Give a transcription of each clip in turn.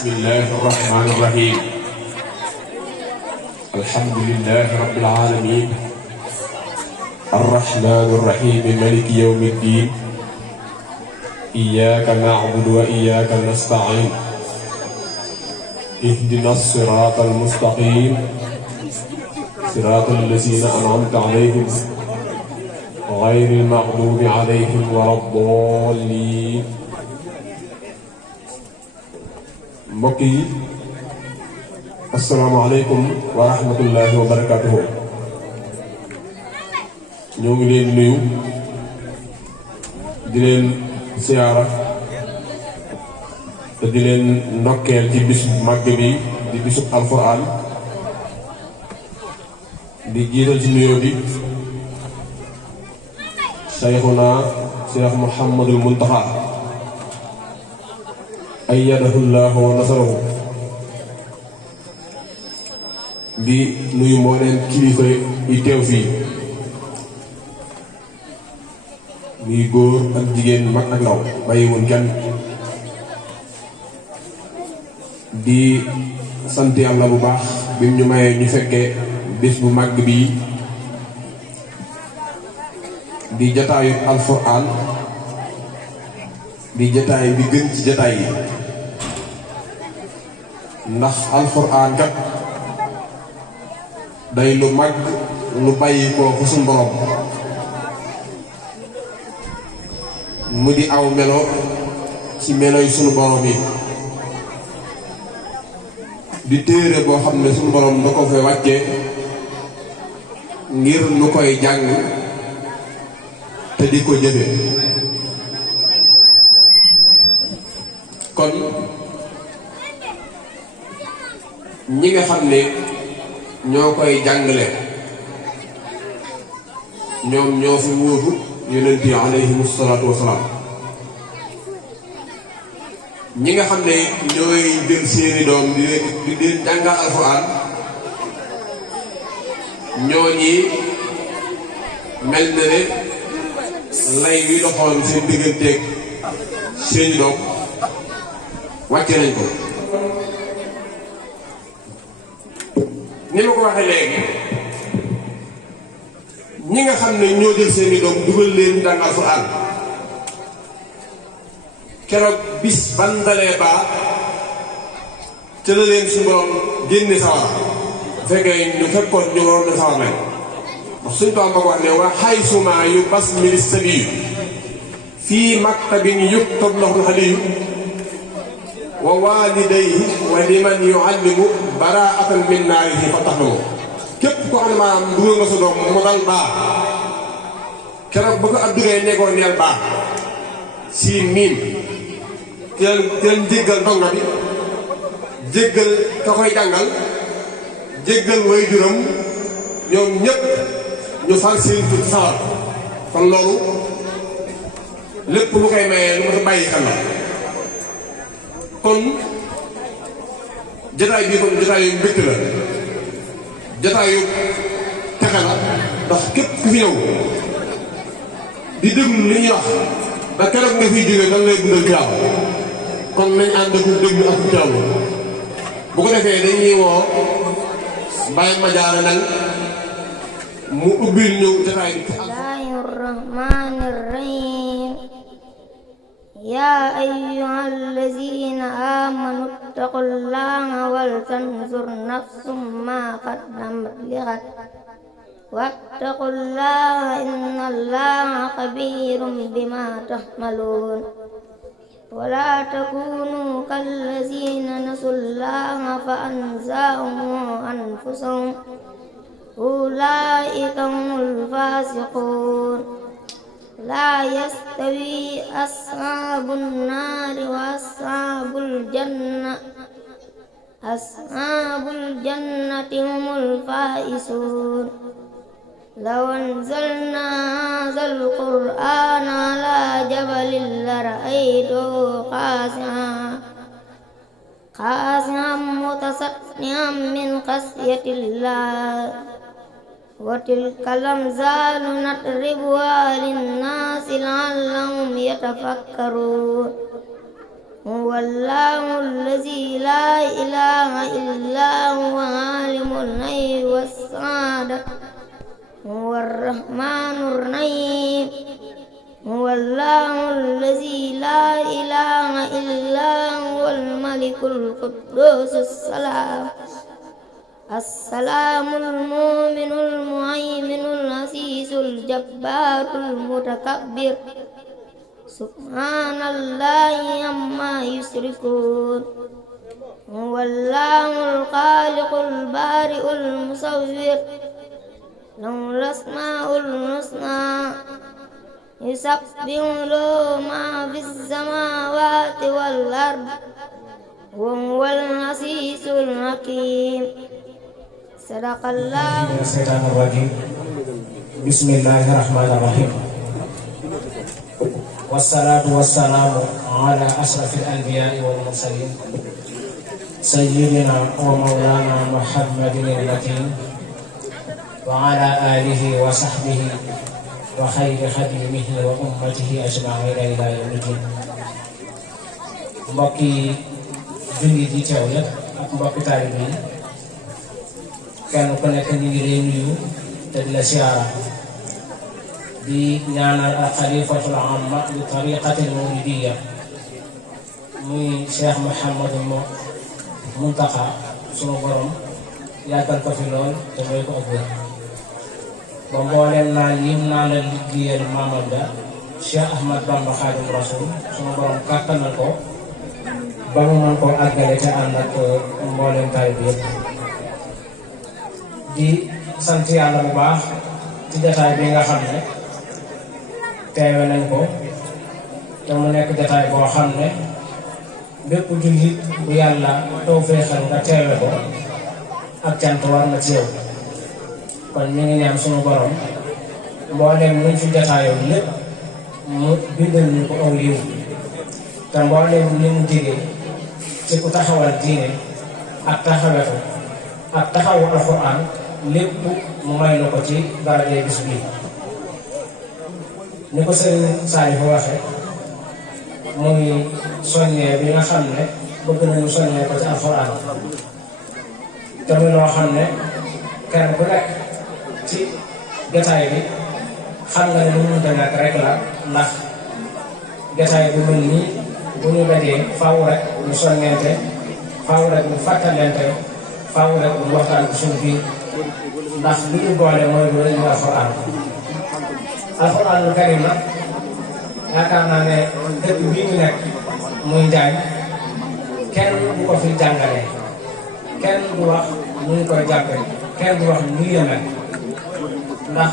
bismillahi rahmani rahim alhamdulillahi rabbil alamin arrahmani rahim maliki yawmiddin iyyaka na'budu wa iyyaka nasta'in ihdinas siratal mustaqim siratal ladzina an'amta 'alaihim ghayril maghdubi 'alaihim waladdallin. mbokk yi asalaamaaleykum wa rahmatullahi wa barakatuhu. ñoo ngi leen nuyu di leen siyaara te di leen ndokkeel ci bis màgg bi di bisub alquran di jiital ci nuyoo bi Sayxuna Cheikh Mouhamadul Muntaxa ayyadahu wa nasarahu. di nuyu moo leen kilifa yi teew fii muy góor ak jigéen mag ak ndaw bàyyiwuñ kenn. di sant yàlla bu baax bi ñu mayee ñu fekkee bés bu màgg bii di jataayu alxuraan di jataay bi gën ci jataay yi ndax alxuraan kat day lu màgg lu bàyyi ko fu suñu borom mu di aw melo ci meloy sunu borom yi di téere boo xam ne sunu borom da ko fay wàcce ngir nu koy jàng te di ko jëfe. kon ñi nga xam ne ñoo koy jàngale ñoom ñoo fi wuutu yonent yi alayhimu salaatu wasalaam. ñi nga xam ne ñooy jël seeni doom di leen jàngal alxuraan ñooñi mel na ne lay wi doxoon seen digganteeg seeni doom wàcce nañ ko. ni ma ko waxee léegi ñi nga xam ne ñoo jël seeni doom dugal leen jàng alxuraan keroog bis ban dalee baa ca la leen su borom génne sawar bu fekkee ñu fekkoon ñu waroon na sawar nañ ndax suñ toom ba ko wax ne wa xaysuma yu bas milis sabiyu fii maktabin yuktab lahul hadiyu wa walidayhi wa liman yuallimu baraatan min naarihi fa tax na moom képp koo xam ne maanaam dugal nga sa doom mu dal baa keroog ba ko ab duggee nekkoon neel baa si miin teel jéggal ndonga bi jéggal ka koy jàngal jéggal way juróom ñoom ñëpp ñu fal seen tur sawar. kon loolu lépp lu koy mayee lu ma sa bàyyi xel la. kon jotaay bii kon jotaay yu mbégte la jotaay yu texe la ndax képp ku fi ñëw di déglu li ñuy wax ba keroog nga fiy jógee dañ lay dundal ci yàlla. kon nañ ànd ak déglu ak teewlu bu ko defee dañuy woo Baye Madiara nag mu ubbil ñëw jotaay bi. bismillahir rahmanir rahim yaa ayyuhal lazina amanu ittaqullaha wal tanzur nafsum ma qaddamat lighad wattaqullaha innallaha khabirum bima ta'malun. ولا تكونوا كالذين نسوا الله فأنساهم أنفسهم أولئك هم الفاسقون. لا يستوي أصحاب النار وأصحاب الجنة أصحاب الجنة هم الفائزون. لو أنزلنا هذا القرآن على جبل لرأيته خاشعا متصدعا من خشية الله. وتلك الأمثال نضربها للناس لعلهم يتفكرون. هو الله الذي لا إله إلا هو عالم الغيب والشهادة هو الرحمن الرحيم هو الله الذي لا إله إلا هو الملك القدوس السلام المؤمن المهيمن العزيز الجبار المتكبر سبحان الله عما يشركون هو الله الخالق البارئ المصور له الأسماء الحسنى يسبح له ما في السماوات والأرض وهو العزيز الحكيم صدق الله الشيطان الرجيم بسم الله الرحمن الرحيم والصلاة والسلام على أشرف الأنبياء والمرسلين سيدنا ومولانا محمد المكين وعلى آله وصحبه وخير خديمه وأمته أجمعين إلى يوم الدين. mbokki jullit yi teew yëpp ak mbokki taalibe yi kenn ku nekk ñu ngi lay nuyu te di la siyaara di ñaanal al xalifatul amma li tariqatil muridiyya muy Cheikh Mouhamadou Mountakha sunu borom yàggal ko fi lool te may ko ak wér ba mbooleem naa yim naa la liggéeyal maamam da Cheikh Ahmad Bamba Khadim Rasoul sunu borom kàttanal ko ba mu mën koo àggale te ànd ak mbooleem taay bi yëpp di sant yàlla bu baax ci jataay bi nga xam ne teewe nañ ko te mu nekk jataay boo xam ne bépp jullit bu yàlla tawfeexal nga teewe ko ak cant war na ci yow kon ñu ngi ñaan sunu borom mbooleem luñ fi jataayoo lépp mu bindal ñu ko aw yiw te mbooleem li mu digee ci ku taxawal diine ak taxawe ko ak taxawu alxuraan lépp mu may na ko ci darajee bis bii ni ko sëriñ Saalifu waxe muy soññee bi nga xam ne bëgg nañu soññee ko ci alxuraan te muy loo xam ne kenn ku nekk ci jotaay bi xam nga ne lu mu mënta nekk rek la ndax jotaay bi mel nii bu ñu dajee faaw rek ñu soññeente faaw rek ñu fàttalente faaw rek ñu waxtaan ci suñu biir ndax li ñu boole mooy lu ñu alxuraan alxuraanul karim nag yaakaar naa ne dëkk bii ñu nekk muy Njaañ kenn du ko fi jàngale kenn du wax nu ñu koy jàppe kenn du wax nu yeme ndax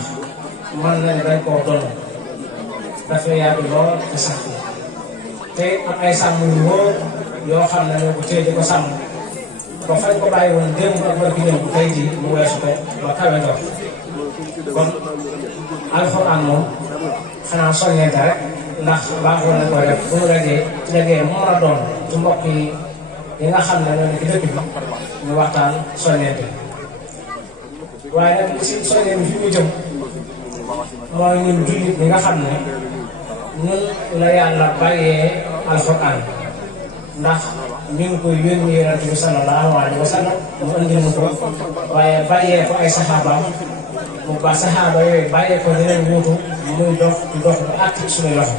mën nañ dañ koo doon dafa yàgg lool te sax te am ay sàmm yu wóor yoo xam ne ñoo ko téye di ko sàmm ba fañ ko bàyyi woon démb ak barki ñëw bu tey jii mu weesu ko ba kawe ndox kon alxuraan moom xanaa soññeente rek ndax baaxoon na ko def bu ñu lajee mu mën a doon ci mbokk yi nga xam ne ñoo nekk dëkk bi ñu waxtaan soññeente waaye nag si soññeente fi ñu jëm mooy ñun jullit ñi nga xam ne ñun la yàlla bàyyee alxuraan ndax ñu ngi koy yónni yonent bi sallallahu alayhi wa sallam mu andil ñu ko waaye bàyyee ko ay saxaabaam mu ba saxaaba yooyu bàyyee ko ñeneen wuutu muy dox di dox lu àtt suñuy loxo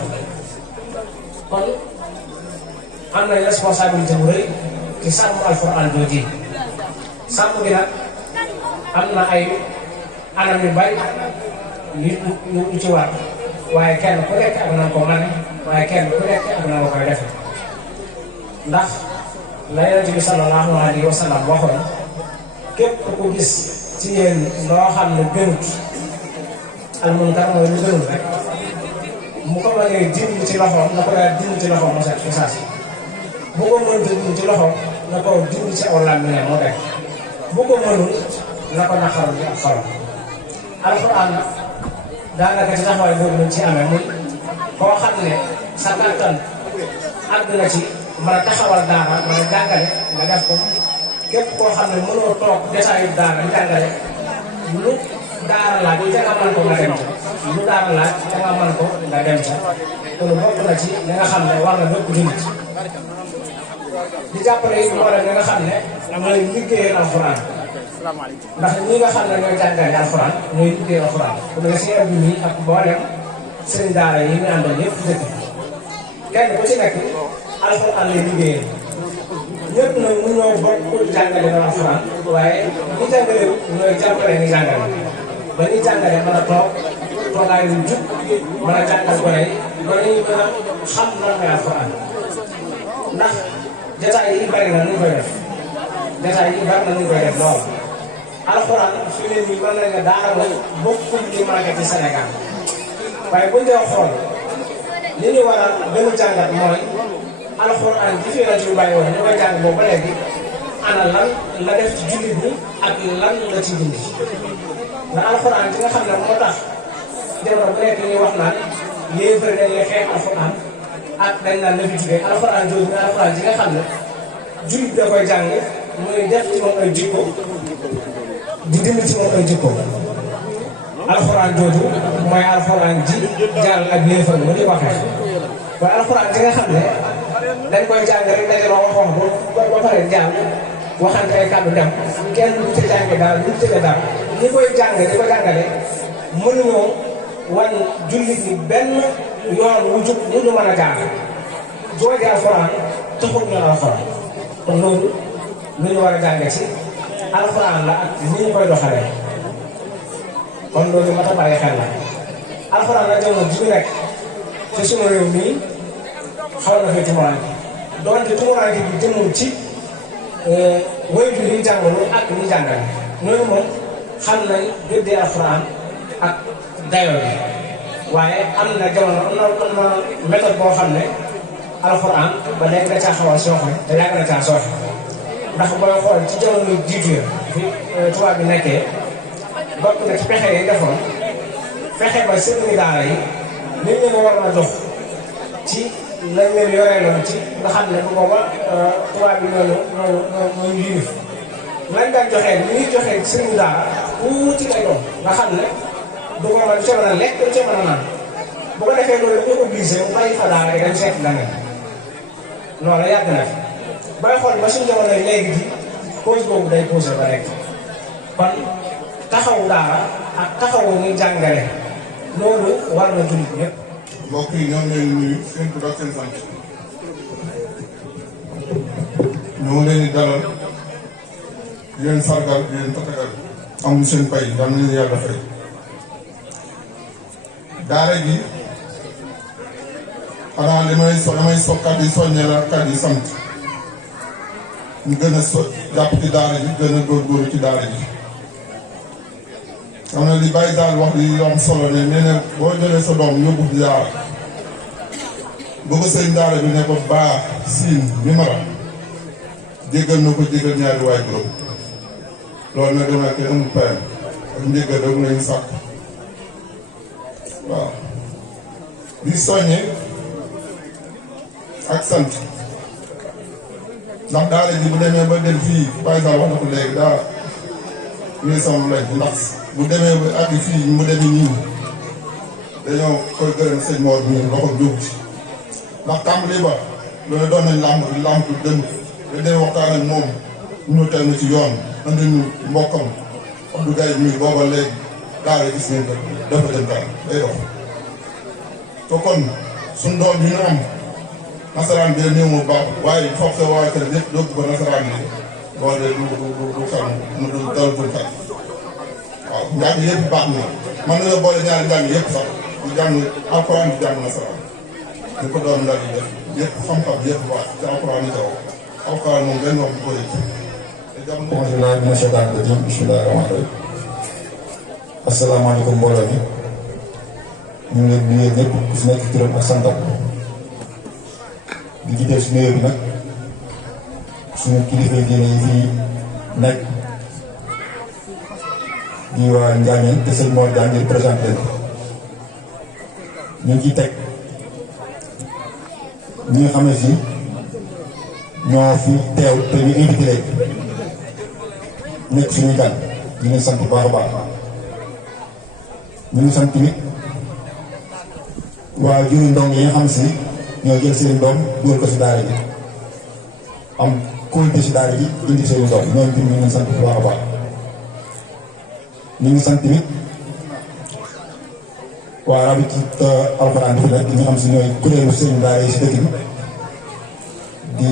kon am nañ responsabilité bu rëy ci sàmm alxuraan jooji sàmm gi nag am na ay anam yu bari yu ci war waaye kenn ku nekk ak na ko mane waaye kenn ku nekk ak na ko koy defe ndax la yonent bi sallallahu alayhi wa sallam waxoon képp ku gis ci yéen loo xam ne gënut almunkar mooy lu gënut rek mu ko mënee dindi ci loxoom na ko daal dindi ci loxoom mu set fi saa si bu ko mënta dindi ci loxoom na ko dindi ci aw làmmiñam mu def bu ko mënul na ko naqaru bi ak xolam alxuraan daanaka ci taxawaay boobu lañ ci amee muy koo xam ne sa kàttan àgg na ci mën a taxawal daara mën a jàngale nga def ko képp koo xam ne mënoo toog desaayu daara di jàngale lu daara laaj te nga mën ko nga dem ca lu daara laaj te nga mën ko nga dem ca loolu bokk na ci li nga xam ne war na bépp jullit di jàppale it mboolem ñi nga xam ne mooy liggéeyal alxuraan ndax ñi nga xam ne ñooy jàngale alxuraan ñooy liggéeyal alxuraan bu dee si ëpp yi ak mboolem sëriñ daara yi ñu àndal yëpp dëkk kenn ku ci nekk alxuraan lay liggéeyal ñëpp nag mu ñëw bokk jàngale na alxuraan waaye ñi jàngale ñooy jàppale ni jàngale ba ñuy jàngale mën a toog toogaay yu jub mën a jàngal gone yi ba ñuy mën a xam lan mooy alxuraan ndax jotaay yi bari na nu ñu koy def jotaay yi bari na nu ñu koy def lool alxuraan su ne nii mën nañ ne daanaka bokkul li manqué ci Sénégal waaye buñ dee xool li ñu war a gën a jàngat mooy alxuraan ji fi yonent bi bàyyi woon ñu koy jàng boobu ba léegi ana lan la def ci jullit ñi ak lan la ci dindi ndax alxuraan ji nga xam ne moo tax jamono bu nekk ñuy wax naan yéefar dañ lay xeex alxuraan ak dañ naan la fi jugee alxuraan jooju mooy alxuraan ji nga xam ne jullit da koy jàng muy def ci moom ay jikko di dindi ci moom ay jikko alxuraan jooju mooy alxuraan ji jàll ak yéefar mu di waxee waaye alxuraan ji nga xam ne dañ koy jàng rek dajaloo waxoon ba pare jàng waxante ay kàddu dem kenn du ci jàngee daal du ci jëlee daal ñi koy jàng di ko jàngale mënuñoo wan jullit ñi benn yoon wu jub wu ñu mën a jaar jooju alxuraan taxul ñu alxuraan kon loolu lu ñu war a jàng ci alxuraan la ak ni ñu koy doxalee kon loolu mat a bàyyi xel la alxuraan la jamono ji ñu nekk ci sunu réew mii xaw na fi tumuraanke doonte tumuraanke bi jëmul ci waajur yi jàngalu ak ñi jàngale ñooñu moom xam nañ gëddee alxuraan ak dayoo bi waaye am na jamono am na méthode boo xam ne alxuraan ba léegi da caa xaw a sooxe te yàgg na caa sooxe ndax booy xool ci jamono jiitu ya fi tubaab bi nekkee bokk na ci pexe yi defoon fexe ba sëriñu daara yi li ñu leen war a jox ci lañ leen yoree loon ci nga xam ne bu booba tubaab bi ñooñu yilif lañ daan joxee li ñuy joxee sëriñu daara tuuti lay doon nga xam ne du ko mën ca mën a lekk du ca mën a naan bu ko defee loolu dañuy obligé mu bàyyi fa daara yi dem seeti leneen loolu yàgg na fi bay xool ba suñu jamono léegi ji cause boobu day posé ba rek kon taxawu daara ak taxawu ñuy jàngale loolu war na jullit ñëpp. mbokk yi ñoo ngi leen di nuyu seen tur ak seen sant ñoo ngi leen di dalal di leen sargal di leen tatagal amul seen pay dam nañu yàlla fay daara gi xanaa damay kàddu yi soññe la kàddu yi sant ñu gën a jàpp ci daara ji gën a góorgóorlu ci daara ji xam na li bàyyi daal wax li am solo ne nee na boo jëlee sa doom yóbbu ci daara boo ko sëñ daara bi ne ko baax siin bi mara jéggal na ko jéggal ñaari waay juróom loolu nag dama kenn amul payam ak njéggal rek lañu sàkk waaw di soññe ak sant ndax daara ji bu demee ba dem fii bàyyi daal wax na ko léegi daa ñuy sama lañ ndax bu demee ba àgg fii mu demee nii dañoo koy gërëm sëñ Mor bi loxo jóg ci ndax tàmbali ba loolu doon nañ làmp dënd da dee waxtaan ak moom ñu teel na ci yoon andi ñu mbokkam Abdou Gaye mi booba léegi daara gis ngeen ko dafa dem daal day dox te kon suñ doom bi ñu am nasaraan bi néew mu baax waaye foog sa waa kër yëpp dogg ba nasaraan bi loolu de du xam mu du dal dul kat waaw njàng yëpp baax na man nañoo boole ñaari njàng yëpp sax di jàng alxuraan di jàng nasaraan ñu ko doon ndar yi def yëpp xam-xam yëpp baax te alxuraan yi taw alxuraan moom benn wax bu ko yëpp alhamdulilah mina shaytaani rajiim bismillaahi rahmaani rahiim asalaamaaleykum mbooloo mi ñu ngi leen di nuyu ñëpp ku si nekk turam ak santam di jiite si nuyoo bi nag suñu kilifa diine yi fii nekk di waa Njaañeen te sëñ Mor Diagne ngir présenté leen ñu ngi ciy teg ñi nga xam ne si ñoo fi teew te ñu invité leen nekk suñuy gan ñu ngi sant bu baax a baax ñu ngi sant tamit waa juri ndong yi nga xam si ñoo jël seen doom dugal ko si daara ji am kóolute si daara ji indi seen doom ñooñu tamit ñu ngi leen sant bu baax a baax ñu ngi sant tamit waa rabit alxuraan bi fi nekk ñu xam si ñooy kuréelu sëriñ daara yi si dëkk bi di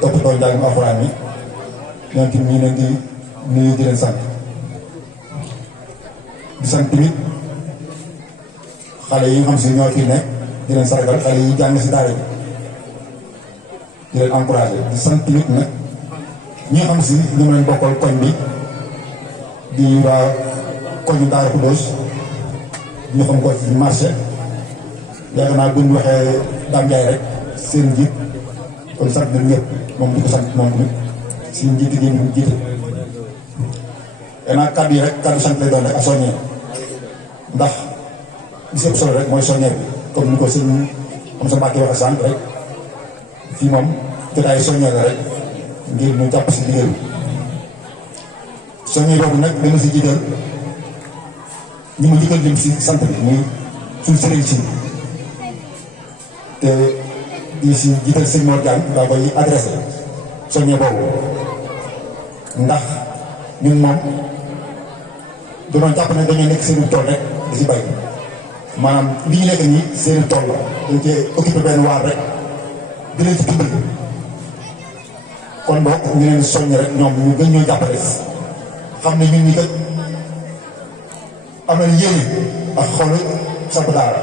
toppatoo njàngum alxuraan bi ñoom tamit ñu leen di nuyu di leen sant di sant tamit xale yi nga xam si ñoo fi nekk di leen sargal xale yi jàng si daara ji di leen encouragé di sant tamit nag ñi nga xam si ñu leen bokkal koñ bi di waa koñu Daara Khoudoss ñu xam ko ci marché yaakaar naa buñ waxee Dame Ndiaye rek seen njiit kon sant nañ ñëpp moom di ko sant moom tamit si njiit gi ñu jiite naa kàddu yi rek kàddu sant lay doon rek ak soññee ndax li si ëpp solo rek mooy soññee bi comme ni ko sëñ am sa mbàkk wax sant rek fii moom jotaay soññee la rek ngir ñu jàpp si liggéey bi soññee boobu nag dama si jiital ñi mu njëkkal jëm si sant bi muy suñ sëriñ si te di si jiital sëñ Mor Diagne daa koy adressé soññee boobu ndax ñun moom doon jàpp ne dañoo nekk seen tool rek di si bay maanaam li ñu nekk nii seen tool la dañ cee occupé benn waar rek di leen ci dimbali kon boog ñu leen soññ rek ñoom ñu gën ñoo jàppale xam ne ñun ñi kat am nañ yéene ak xolu samp daara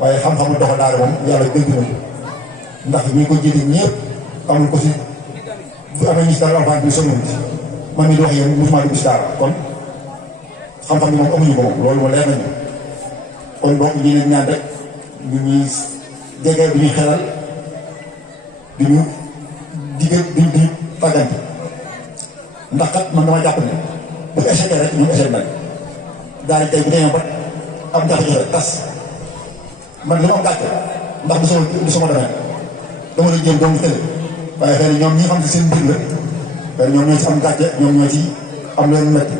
waaye xam-xamu doxa daara moom yàlla dégg nañu ndax ñi ko jiite ñëpp amul ko si bu amee ñu si daal alxuraan bi soññu ci man mii di wax yéen mosuma dugg si daara kon xam-xam bi moom amuñu ko moom loolu moom leer nañu kon boog ñi leen ñaan rek ñu ñuy jege du ñuy xelal du ñu digal du ñu tàggante ndax kat man dama jàpp ne bu ko échec rek ñoom échec nañ daal di tey bu demee ba am jafe-jafe tas man li ma am gàcce ndax du sama demee dama la jéem doomu tële waaye xëy na ñoom ñi xam ne seen mbir la xëy na ñoom ñoo ci am gàcce ñoom ñoo ci am leen metti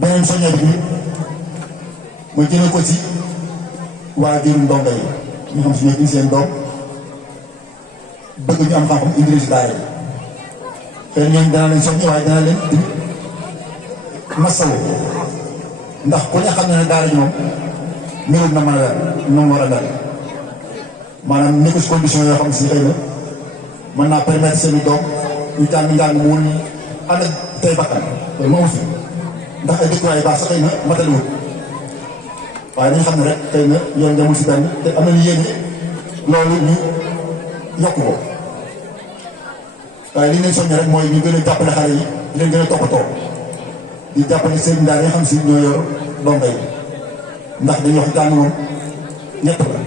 beneen soññee bi mooy jëlee ko ci waa jëriñ ndongo yi ñu xam si ñoo seen doom bëgg ñu am xam-xam indi si daara yi xëy na ñooñu dana leen soññi waaye dana leen di masawu ndax ku ne xam ne daara ji moom melul na mën a weer noonu war a mel maanaam nekk si condition yoo xam si xëy na mën naa permettre seen i doom ñu jàng njàng mu woon ànd ak tey bakkan loolu moo fi ndax ay dëkkuwaay yu baax sax xëy na mataliwul waaye dañu xam ne rek xëy na yoon jamul si benn te am nañu yéene loolu ñu yokk ko waaye li ñu leen soññee rek mooy ñu gën a jàppale xale yi di leen gën a toppatoo di jàppale seen daara yi nga xam si ñoo yor ndongo yi ndax dañuy wax jàng moom ñett la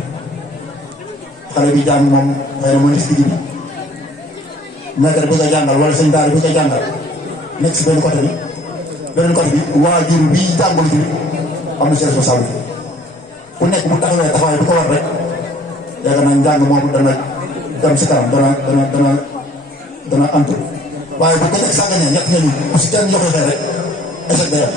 xale bi jàng moom xëy na moo nekk si digg bi maître bi nga jàngal wala seen daara bi nga jàngal nekk si benn côté bi beneen côté bi waajur bi jàngal ci am na si responsabilité ku nekk bu taxawee taxawaay bu ko war rek yaakaar naa njàng moom dana dem si kanam dana antu waaye bu ko nekk sàgganee ñett ña ñu ku si kenn joxe xëy rek échec day am